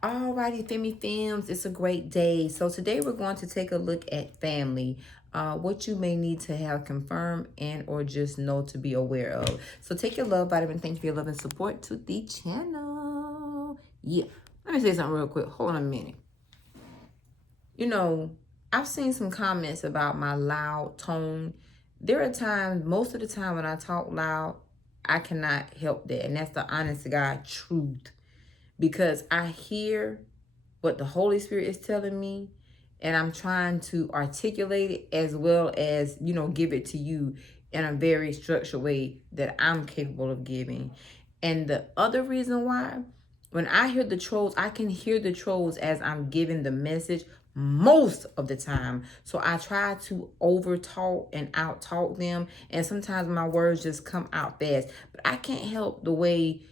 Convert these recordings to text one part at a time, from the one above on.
Alrighty, Fems, it's a great day. So today we're going to take a look at family. What you may need to have confirmed and or just know to be aware of. So take your love vitamin. Thank you for your love and support to the channel. Yeah. Let me say something real quick. Hold on a minute. You know, I've seen some comments about my loud tone. There are times, most of the time when I talk loud, I cannot help that. And that's the honest to God truth. Because I hear what the Holy Spirit is telling me, and I'm trying to articulate it as well as, give it to you in a very structured way that I'm capable of giving. And the other reason why, when I hear the trolls, I can hear the trolls as I'm giving the message most of the time. So I try to over talk and out talk them. And sometimes my words just come out fast. But I can't help the way,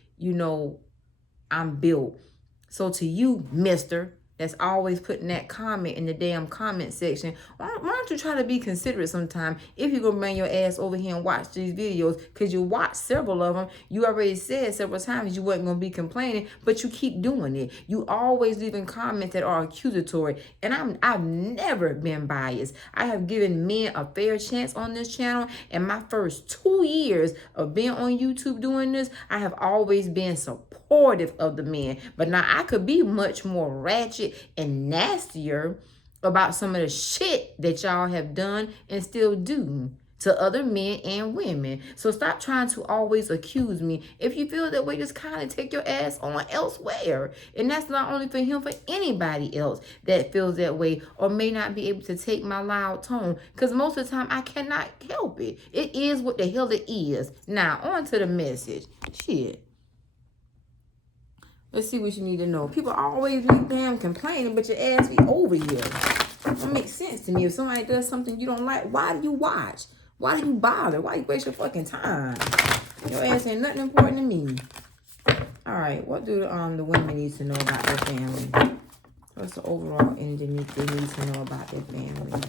I'm built. So to you, mister, that's always putting that comment in the damn comment section, why don't you try to be considerate sometime if you're going to bring your ass over here and watch these videos? Because you watched several of them. You already said several times you wasn't going to be complaining, but you keep doing it. You always leaving comments that are accusatory. And I've never been biased. I have given men a fair chance on this channel. And my first 2 years of being on YouTube doing this, I have always been supportive of the men. But now I could be much more ratchet and nastier about some of the shit that y'all have done and still do to other men and women. So stop trying to always accuse me. If you feel that way, just kind of take your ass on elsewhere. And that's not only for him, for anybody else that feels that way or may not be able to take my loud tone. Because most of the time, I cannot help it. It is what the hell it is. Now, on to the message. Shit. Let's see what you need to know. People always be damn complaining, but your ass be over here. It don't make sense to me. If somebody does something you don't like, why do you watch? Why do you bother? Why you waste your fucking time? Your ass ain't nothing important to me. All right, what do the women need to know about their family? What's the overall energy they need to know about their family?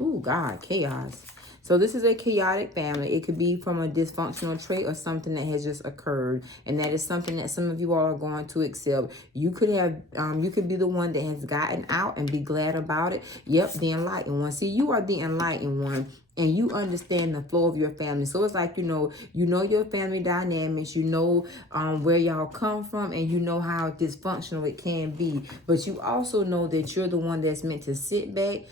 Ooh, God, chaos. So this is a chaotic family. It could be from a dysfunctional trait or something that has just occurred. And that is something that some of you all are going to accept. You could have, you could be the one that has gotten out and be glad about it. Yep, the enlightened one. See, you are the enlightened one. And you understand the flow of your family. So it's like, you know your family dynamics, where y'all come from, and you know how dysfunctional it can be. But you also know that you're the one that's meant to sit back,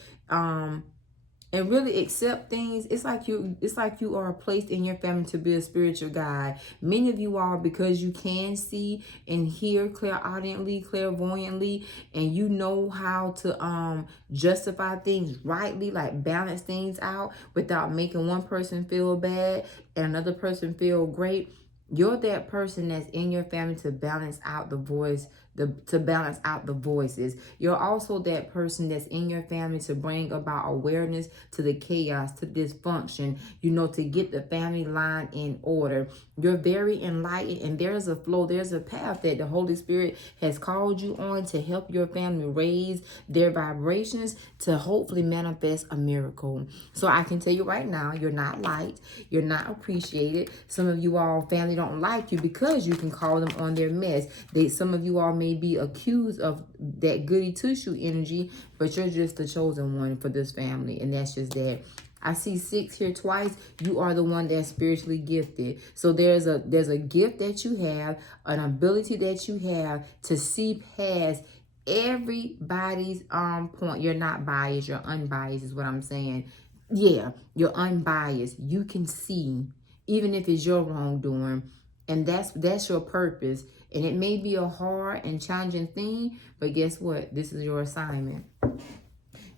and really accept things. It's like you are placed in your family to be a spiritual guide. Many of you are, because you can see and hear clairaudiently, clairvoyantly, and you know how to justify things rightly, like balance things out without making one person feel bad and another person feel great. You're that person that's in your family to balance out the voice, to balance out the voices. You're also that person that's in your family to bring about awareness to the chaos, to dysfunction, to get the family line in order. You're very enlightened, and there's a flow, there's a path that the Holy Spirit has called you on to help your family raise their vibrations to hopefully manifest a miracle. So I can tell you right now, you're not liked, you're not appreciated. Some of you all family don't like you because you can call them on their mess. Some of you all may be accused of that goody two-shoe energy, but you're just the chosen one for this family, and that's just that. I see 6 here twice. You are the one that's spiritually gifted. So there's a gift that you have, an ability that you have to see past everybody's point. You're not biased, you're unbiased is what I'm saying. Yeah, you're unbiased. You can see, even if it's your wrongdoing, and that's your purpose. And it may be a hard and challenging thing, but guess what? This is your assignment.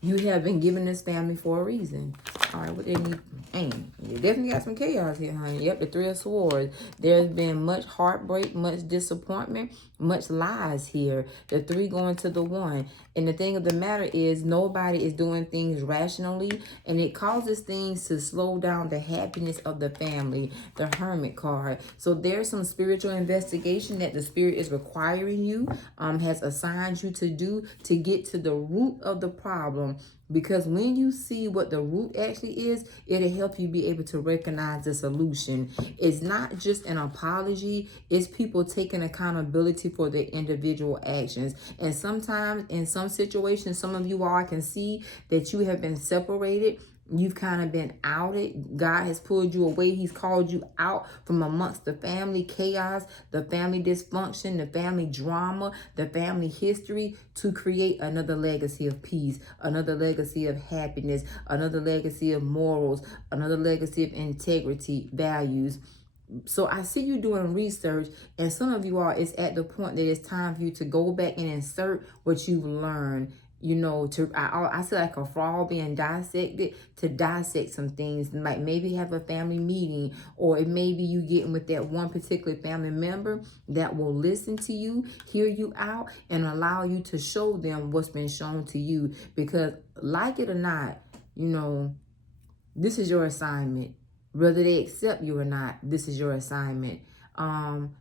You have been given this family for a reason. All right, what they need. Dang, you definitely got some chaos here, honey. Yep, the 3 of Swords. There's been much heartbreak, much disappointment, much lies here. The 3 going to the 1. And the thing of the matter is, nobody is doing things rationally, and it causes things to slow down the happiness of the family. The Hermit card. So there's some spiritual investigation that the Spirit is requiring you, has assigned you to do to get to the root of the problem. well. Because when you see what the root actually is, it'll help you be able to recognize the solution. It's not just an apology. It's people taking accountability for their individual actions. And sometimes in some situations, some of you all can see that you have been separated. You've kind of been outed. God has pulled you away. He's called you out from amongst the family chaos, the family dysfunction, the family drama, the family history, to create another legacy of peace, another legacy of happiness, another legacy of morals, another legacy of integrity, values. So I see you doing research, and some of you are, it's at the point that it's time for you to go back and insert what you've learned. You know, I feel like a frog being dissected, to dissect some things, like maybe have a family meeting, or it may be you getting with that one particular family member that will listen to you, hear you out, and allow you to show them what's been shown to you. Because like it or not, you know, this is your assignment. Whether they accept you or not, this is your assignment.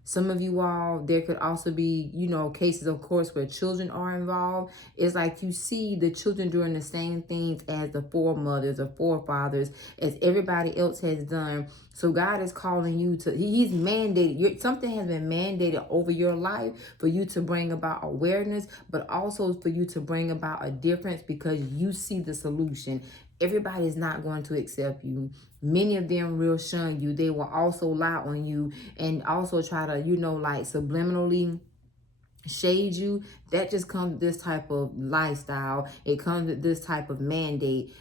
Some of you all, there could also be, you know, cases, of course, where children are involved. It's like you see the children doing the same things as the foremothers or forefathers, as everybody else has done. So God is calling you to, he's mandated, something has been mandated over your life for you to bring about awareness, but also for you to bring about a difference, because you see the solution. Everybody is not going to accept you. Many of them will shun you. They will also lie on you and also try to, you know, like subliminally shade you. That just comes with this type of lifestyle. It comes with this type of mandate.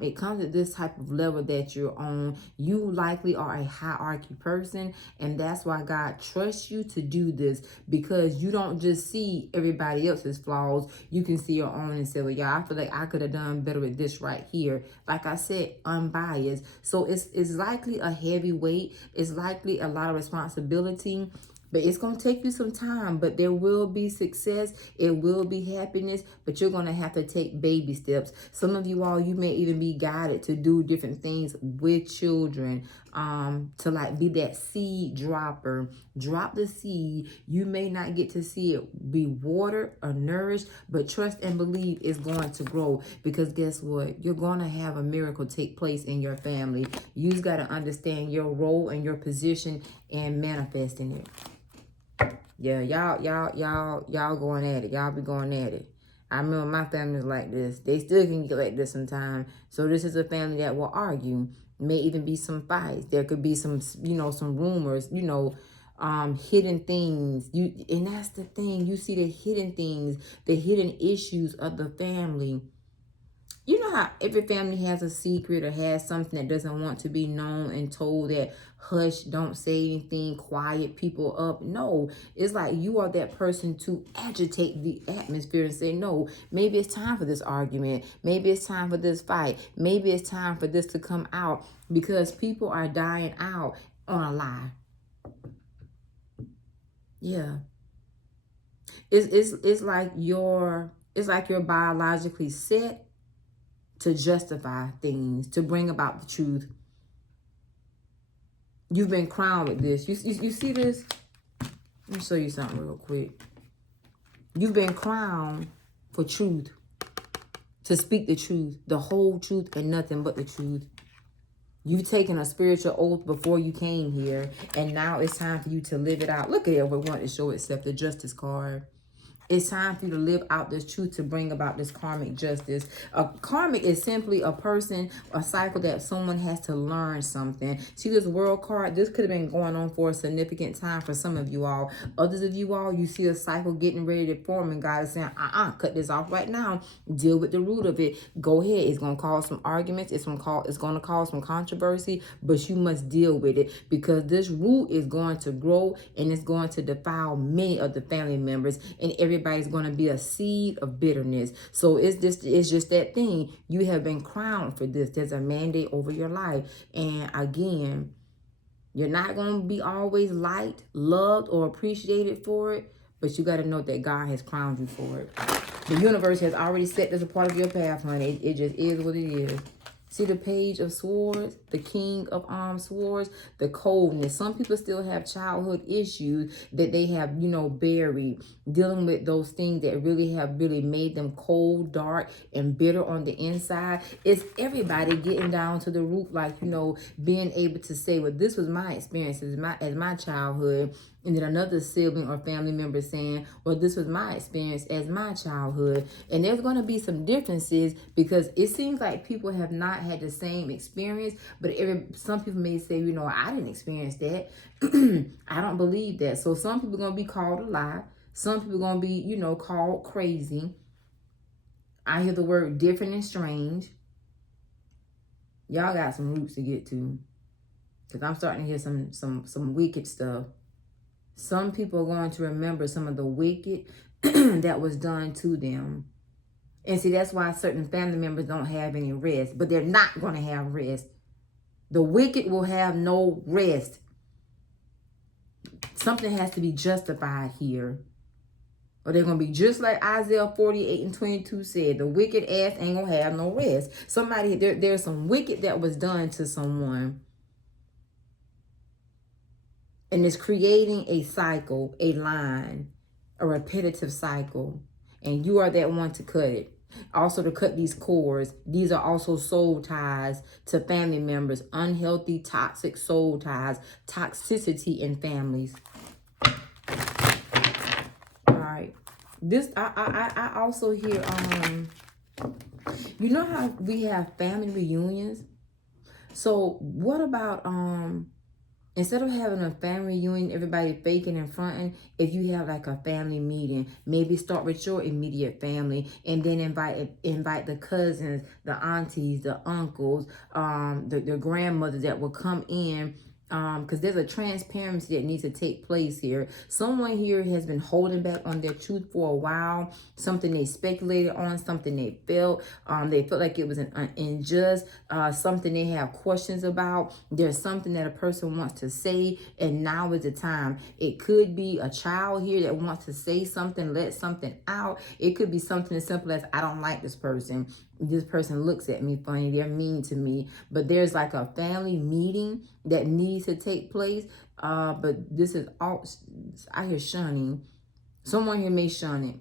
It comes with this type of level that you're on. You likely are a hierarchy person, and that's why God trusts you to do this, because you don't just see everybody else's flaws. You can see your own and say, well, yeah, I feel like I could have done better with this right here. Like I said, unbiased. So it's likely a heavy weight. It's likely a lot of responsibility. But it's going to take you some time, but there will be success. It will be happiness, but you're going to have to take baby steps. Some of you all, you may even be guided to do different things with children, to like be that seed dropper. Drop the seed. You may not get to see it be watered or nourished, but trust and believe it's going to grow, because guess what? You're going to have a miracle take place in your family. You just got to understand your role and your position and manifesting it. Yeah, y'all going at it. Y'all be going at it. I remember my family's like this. They still can get like this sometimes. So this is a family that will argue. May even be some fights. There could be some, you know, some rumors, you know, hidden things. And that's the thing. You see the hidden things, the hidden issues of the family. You know how every family has a secret or has something that doesn't want to be known and told, that hush, don't say anything, quiet people up. No, it's like you are that person to agitate the atmosphere and say, no, maybe it's time for this argument. Maybe it's time for this fight. Maybe it's time for this to come out, because people are dying out on a lie. Yeah. It's like you're biologically set to justify things, to bring about the truth. You've been crowned with this. You see this? Let me show you something real quick. You've been crowned for truth, to speak the truth, the whole truth and nothing but the truth. You've taken a spiritual oath before you came here, and now it's time for you to live it out. Look at it, we want to show itself, the justice card. It's time for you to live out this truth, to bring about this karmic justice. Karmic is simply a person, a cycle that someone has to learn something. See this world card? This could have been going on for a significant time for some of you all. Others of you all, you see a cycle getting ready to form, and God is saying, cut this off right now. Deal with the root of it. Go ahead. It's going to cause some arguments. It's going to cause some controversy, but you must deal with it, because this root is going to grow, and it's going to defile many of the family members, and everybody's going to be a seed of bitterness. So it's just that thing. You have been crowned for this. There's a mandate over your life. And again, you're not going to be always liked, loved, or appreciated for it, but you got to know that God has crowned you for it. The universe has already set this a part of your path, honey. It just is what it is. See the Page of Swords, the King of Swords, the coldness. Some people still have childhood issues that they have, you know, buried, dealing with those things that really have made them cold, dark, and bitter on the inside. It's everybody getting down to the root, like, you know, being able to say, well, this was my experience as my childhood. And then another sibling or family member saying, well, this was my experience as my childhood. And there's going to be some differences because it seems like people have not had the same experience. But some people may say, you know, I didn't experience that. I don't believe that. So some people are going to be called a lie. Some people are going to be, you know, called crazy. I hear the word different and strange. Y'all got some roots to get to. Because I'm starting to hear some wicked stuff. Some people are going to remember some of the wicked that was done to them. And see, that's why certain family members don't have any rest. But they're not going to have rest. The wicked will have no rest. Something has to be justified here. Or they're going to be just like Isaiah 48:22 said. The wicked ass ain't going to have no rest. There's some wicked that was done to someone. And it's creating a cycle, a line, a repetitive cycle. And you are that one to cut it. Also to cut these cords. These are also soul ties to family members. Unhealthy, toxic soul ties. Toxicity in families. All right. This, I also hear, you know how we have family reunions? So what about, instead of having a family reunion, everybody faking and fronting, if you have like a family meeting, maybe start with your immediate family and then invite the cousins, the aunties, the uncles, the grandmothers that will come in. Because there's a transparency that needs to take place here. Someone here has been holding back on their truth for a while. Something they speculated on, something they felt like it was an unjust, something they have questions about. There's something that a person wants to say, and now is the time. It could be a child here that wants to say something, let something out. It could be something as simple as, I don't like this person. This person looks at me funny. They're mean to me. But there's like a family meeting that needs to take place. But this is all, I hear shunning. Someone here may shun it.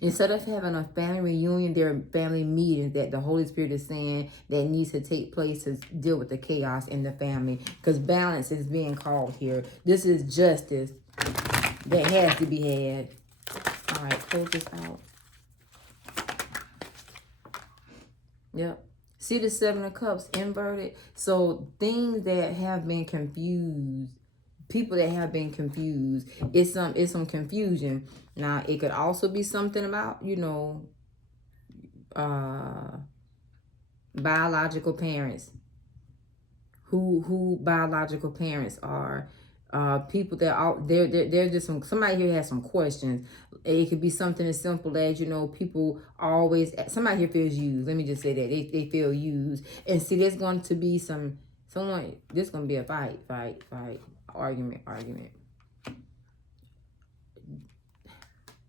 Instead of having a family reunion, there are family meetings that the Holy Spirit is saying that needs to take place to deal with the chaos in the family. Because balance is being called here. This is justice that has to be had. All right, close this out. Yep. See the Seven of Cups inverted? So things that have been confused, people that have been confused, it's some confusion. Now, it could also be something about, you know, biological parents. Who biological parents are. People that they're just somebody here has some questions. It could be something as simple as, you know, people always, somebody here feels used. Let me just say that they feel used. And see, there's going to be there's going to be a fight, argument.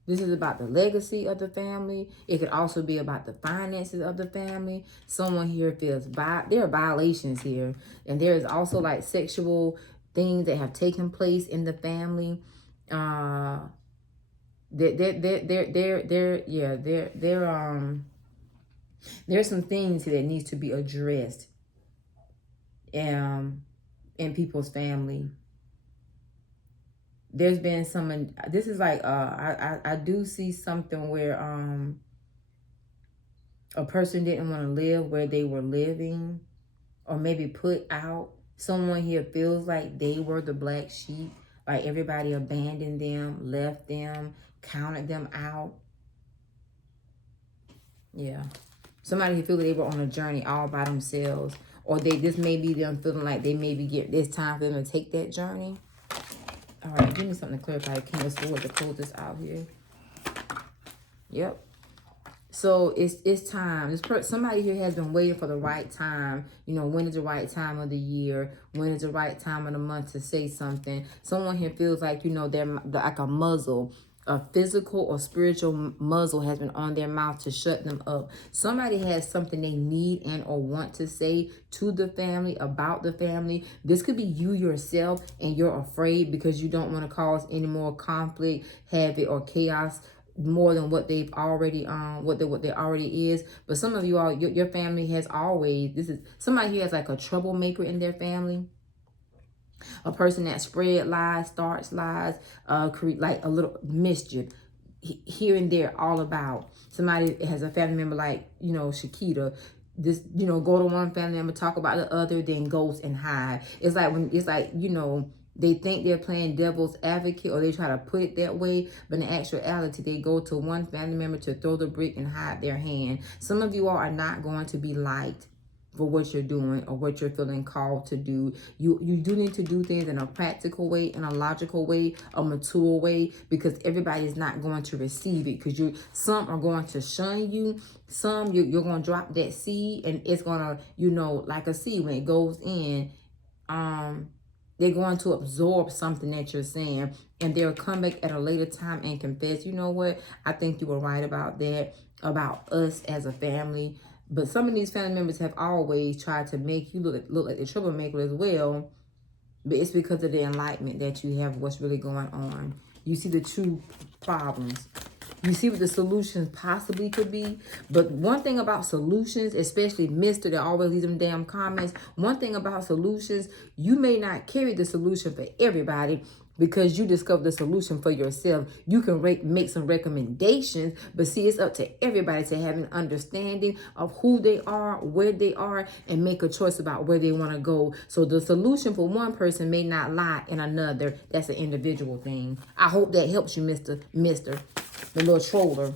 This is about the legacy of the family. It could also be about the finances of the family. Someone here feels there are violations here, and there is also like sexual things that have taken place in the family. There's some things that needs to be addressed in people's family. There's been some, this is like, I do see something where a person didn't want to live where they were living, or maybe put out. Someone here feels like they were the black sheep, like everybody abandoned them, left them, counted them out. Yeah. Somebody who feels they were on a journey all by themselves, or this may be them feeling like they maybe it's time for them to take that journey. All right, give me something to clarify. King of Swords to close this out here. Yep. So it's time. Somebody here has been waiting for the right time. You know, when is the right time of the year? When is the right time of the month to say something? Someone here feels like, you know, they're like a muzzle A physical or spiritual muzzle has been on their mouth to shut them up. Somebody has something they need and or want to say to the family, about the family. This could be you yourself, and you're afraid because you don't want to cause any more conflict, havoc, or chaos more than what they've already what there already is. But some of you all, your family has always, this is somebody here has like a troublemaker in their family. A person that spread lies, starts lies, create like a little mischief here and there, all about. Somebody has a family member like, you know, Shakita. This, you know, go to one family member, talk about the other, then ghost and hide. It's like when it's like, you know, they think they're playing devil's advocate, or they try to put it that way, but in actuality, they go to one family member to throw the brick and hide their hand. Some of you all are not going to be liked for what you're doing or what you're feeling called to do. You do need to do things in a practical way, in a logical way, a mature way, because everybody is not going to receive it. Because some are going to shun you. Some you're going to drop that seed, and it's going to, you know, like a seed, when it goes in, they're going to absorb something that you're saying, and they'll come back at a later time and confess, you know what, I think you were right about that, about us as a family. But some of these family members have always tried to make you look like the troublemaker as well. But it's because of the enlightenment that you have, what's really going on. You see the true problems. You see what the solutions possibly could be. But one thing about solutions, especially Mr. that always leaves them damn comments. One thing about solutions, you may not carry the solution for everybody, because you discover the solution for yourself. You can make some recommendations, but see, it's up to everybody to have an understanding of who they are, where they are, and make a choice about where they want to go. So the solution for one person may not lie in another. That's an individual thing. I hope that helps you, Mr. The little troller.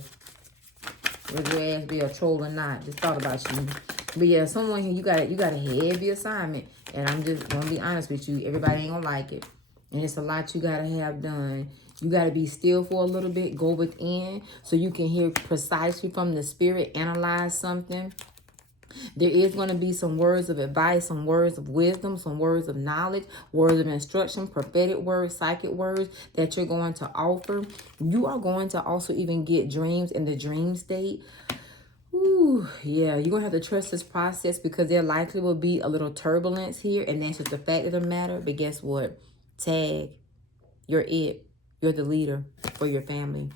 Whether your ass be a troll or not, just thought about you. But yeah, someone here, you got a heavy assignment, and I'm just gonna be honest with you. Everybody ain't gonna like it. And it's a lot you got to have done. You got to be still for a little bit. Go within so you can hear precisely from the spirit. Analyze something. There is going to be some words of advice, some words of wisdom, some words of knowledge, words of instruction, prophetic words, psychic words that you're going to offer. You are going to also even get dreams in the dream state. Ooh, yeah, you're going to have to trust this process, because there likely will be a little turbulence here. And that's just the fact of the matter. But guess what? Tag, you're it. You're the leader for your family.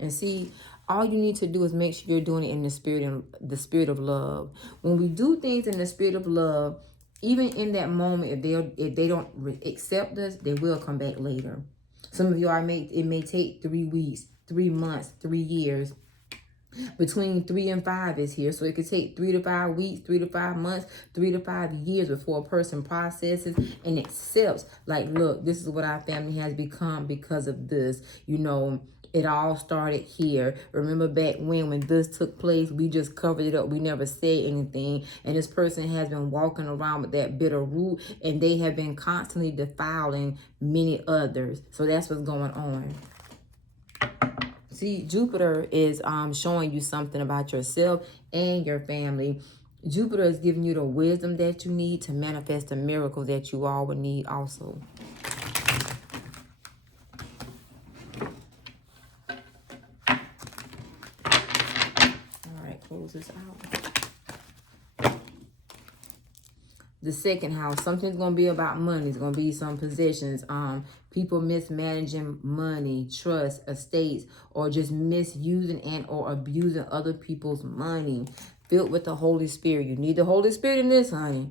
And see, all you need to do is make sure you're doing it in the spirit of love. When we do things in the spirit of love, even in that moment, if they don't accept us, they will come back later. Some of you it may take 3 weeks, 3 months, 3 years. Between 3 and 5 is here. So it could take 3 to 5 weeks, 3 to 5 months, 3 to 5 years before a person processes and accepts, like, look, this is what our family has become because of this. You know, it all started here. Remember back when this took place, we just covered it up. We never said anything. And this person has been walking around with that bitter root, and they have been constantly defiling many others. So that's what's going on. See, Jupiter is showing you something about yourself and your family. Jupiter is giving you the wisdom that you need to manifest the miracles that you all would need also. All right, close this out. The second house, something's going to be about money. It's going to be some possessions, people mismanaging money, trust, estates, or just misusing and or abusing other people's money. Filled with the Holy Spirit. You need the Holy Spirit in this, honey.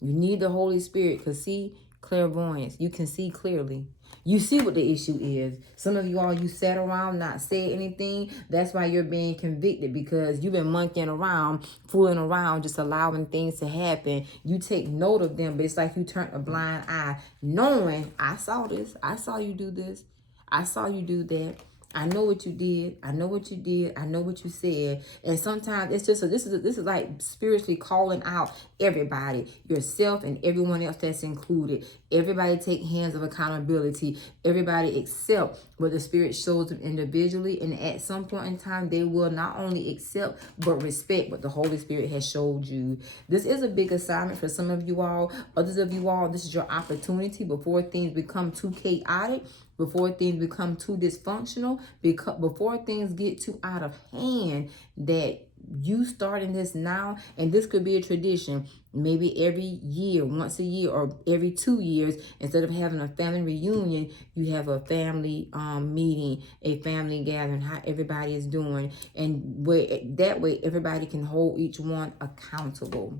You need the Holy Spirit, because see, clairvoyance, you can see clearly. You see what the issue is. Some of you all, you sat around, not said anything. That's why you're being convicted, because you've been monkeying around, fooling around, just allowing things to happen. You take note of them, but it's like you turn a blind eye, knowing, I saw this. I saw you do this. I saw you do that. I know what you did. I know what you did. I know what you said. And sometimes it's just, this is like spiritually calling out everybody, yourself and everyone else that's included. Everybody take hands of accountability. Everybody accept what the Spirit shows them individually. And at some point in time, they will not only accept, but respect what the Holy Spirit has showed you. This is a big assignment for some of you all. Others of you all, this is your opportunity before things become too chaotic. before things become too dysfunctional, before things get too out of hand, that you starting this now. And this could be a tradition, maybe every year, once a year, or every 2 years. Instead of having a family reunion, you have a family meeting, a family gathering, how everybody is doing, and that way everybody can hold each one accountable.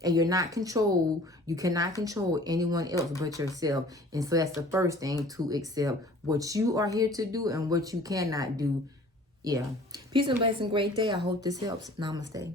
And you're not controlled. You cannot control anyone else but yourself. And so that's the first thing, to accept what you are here to do and what you cannot do. Yeah. Peace and blessing. Great day. I hope this helps. Namaste.